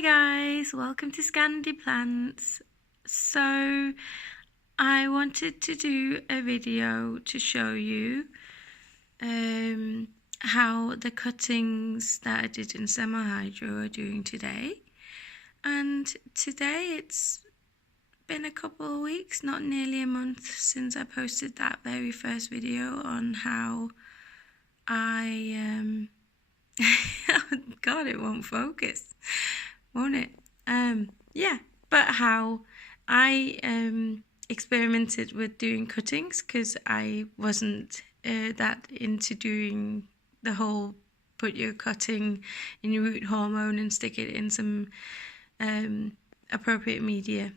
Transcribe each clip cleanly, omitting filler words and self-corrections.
Hi guys, welcome to Scandi Plants. So I wanted to do a video to show you how the cuttings that I did in semi-hydro are doing today. And today it's been a couple of weeks, not nearly a month, since I posted that very first video on how I oh God, it won't focus, won't it? Yeah, but how I experimented with doing cuttings, because I wasn't that into doing the whole put your cutting in your root hormone and stick it in some appropriate media.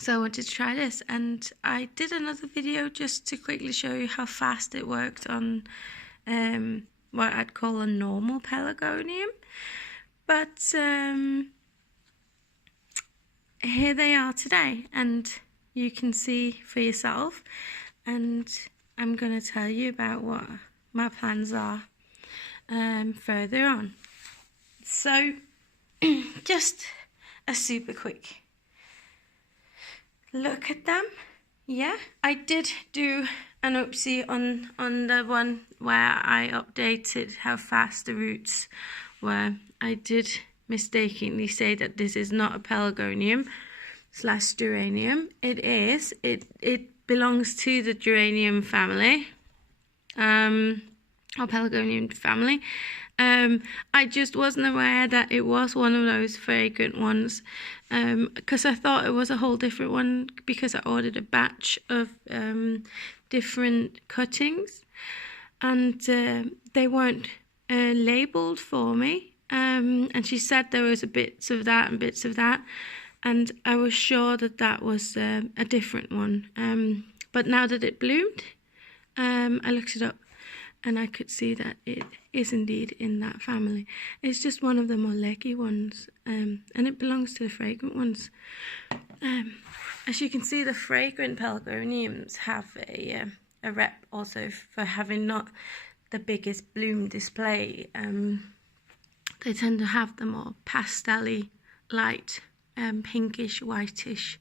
So I wanted to try this, and I did another video just to quickly show you how fast it worked on what I'd call a normal Pelargonium. But here they are today, and you can see for yourself, and I'm going to tell you about what my plans are further on. So just a super quick look at them. Yeah, I did do an oopsie on the one where I updated how fast the roots were. I did mistakenly say that this is not a Pelargonium / geranium. It is. It belongs to the geranium family, or Pelargonium family. I just wasn't aware that it was one of those fragrant ones, because I thought it was a whole different one, because I ordered a batch of different cuttings, and they weren't labelled for me, and she said there was bits of that and bits of that, and I was sure that that was a different one, but now that it bloomed, I looked it up, and I could see that it is indeed in that family. It's just one of the more leggy ones, and it belongs to the fragrant ones. As you can see, the fragrant Pelargoniums have a rep also for having not the biggest bloom display. They tend to have the more pastel-y, light, pinkish, whitish,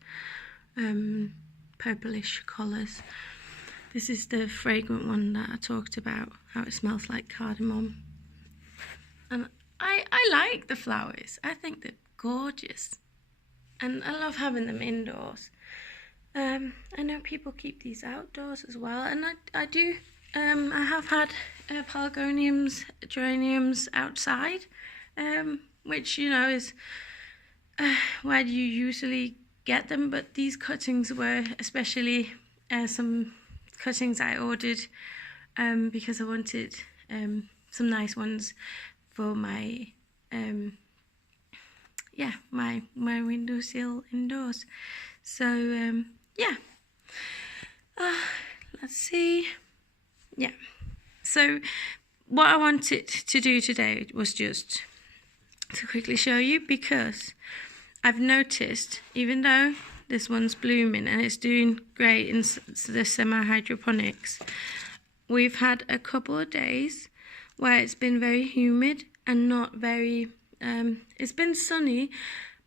purplish colours. This is the fragrant one that I talked about, how it smells like cardamom. And I like the flowers. I think they're gorgeous. And I love having them indoors. I know people keep these outdoors as well. And I do. I have had Pelargoniums, geraniums outside, which, you know, is where you usually get them. But these cuttings were especially some cuttings I ordered because I wanted some nice ones for my my windowsill indoors. So yeah, let's see. Yeah, so what I wanted to do today was just to quickly show you, because I've noticed, even though this one's blooming and it's doing great in the semi-hydroponics, we've had a couple of days where it's been very humid and not very, it's been sunny,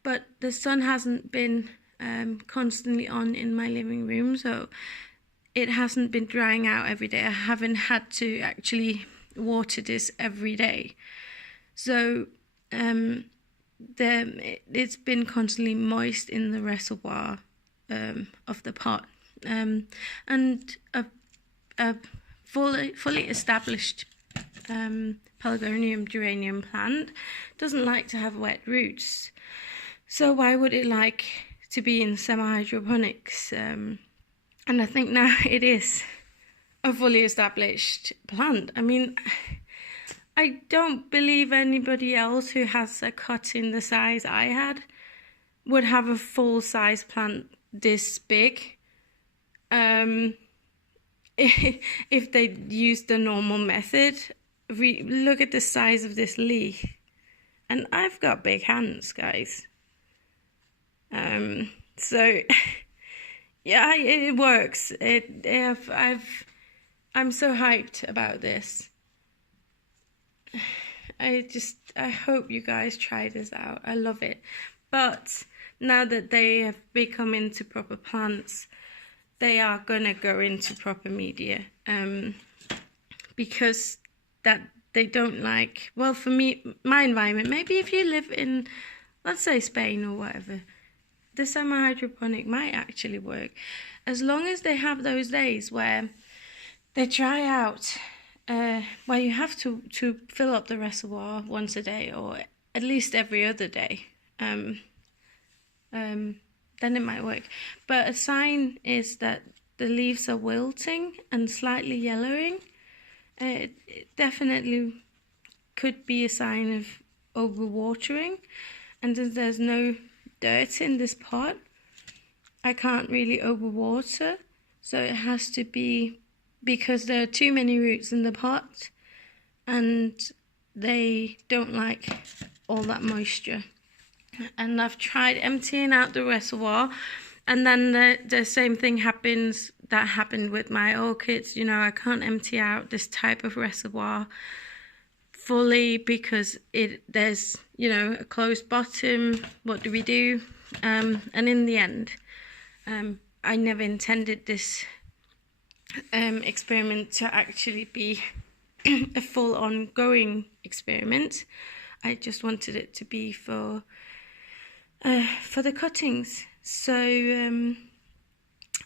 but the sun hasn't been constantly on in my living room, so it hasn't been drying out every day. I haven't had to actually water this every day. So it's been constantly moist in the reservoir of the pot, and a fully established Pelargonium geranium plant doesn't like to have wet roots. So why would it like to be in semi-hydroponics? And I think now it is a fully established plant. I mean, I don't believe anybody else who has a cutting the size I had would have a full-size plant this big, if they used the normal method. Look at the size of this leaf, and I've got big hands, guys. So yeah, it works. I'm so hyped about this. I hope you guys try this out. I love it. But now that they have become into proper plants, they are gonna go into proper media, because that they don't like, well, for me, my environment, maybe if you live in, let's say, Spain or whatever, the semi-hydroponic might actually work, as long as they have those days where they dry out, where you have to fill up the reservoir once a day or at least every other day. Then it might work. But a sign is that the leaves are wilting and slightly yellowing. It definitely could be a sign of overwatering. And since there's no dirt in this pot, I can't really overwater. So it has to be because there are too many roots in the pot and they don't like all that moisture. And I've tried emptying out the reservoir, and then the same thing happened with my orchids. You know, I can't empty out this type of reservoir fully because there's, you know, a closed bottom. What do we do? And in the end, I never intended this experiment to actually be a full ongoing experiment. I just wanted it to be for the cuttings. So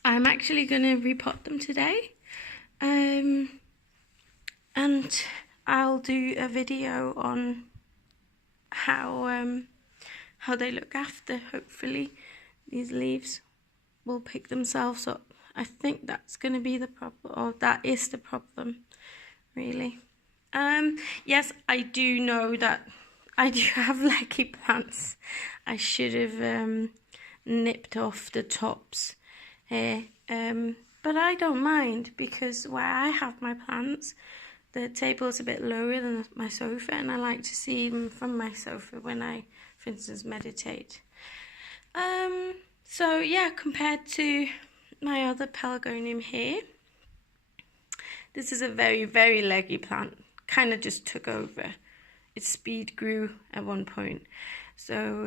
I'm actually going to repot them today, and I'll do a video on how they look after. Hopefully these leaves will pick themselves up. I think that's going to be the problem, or that is the problem, really. Yes, I do know that I do have leggy plants. I should have nipped off the tops here, but I don't mind, because where I have my plants, the table is a bit lower than my sofa, and I like to see them from my sofa when I, for instance, meditate. So yeah, compared to my other Pelargonium here, this is a very, very leggy plant. Kind of just took over. Its speed grew at one point. So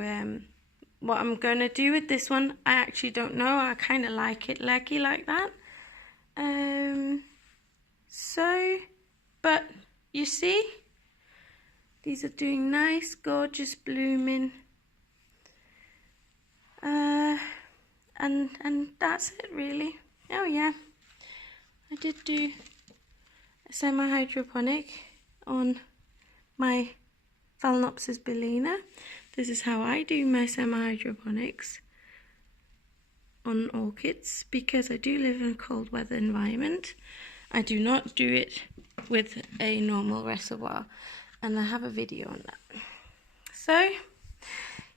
what I'm going to do with this one, I actually don't know. I kind of like it leggy like that. But you see, these are doing nice, gorgeous blooming. And that's it really. Oh yeah, I did do a semi-hydroponic on my Phalaenopsis bellina. This is how I do my semi-hydroponics on orchids, because I do live in a cold weather environment. I do not do it with a normal reservoir, and I have a video on that. So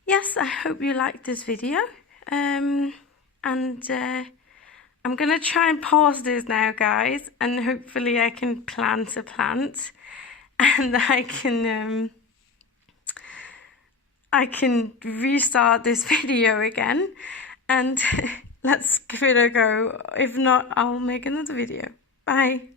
yes, I hope you liked this video, and I'm gonna try and pause this now, guys, and hopefully I can plant a plant, and I can restart this video again, and let's give it a go. If not, I'll make another video. Bye.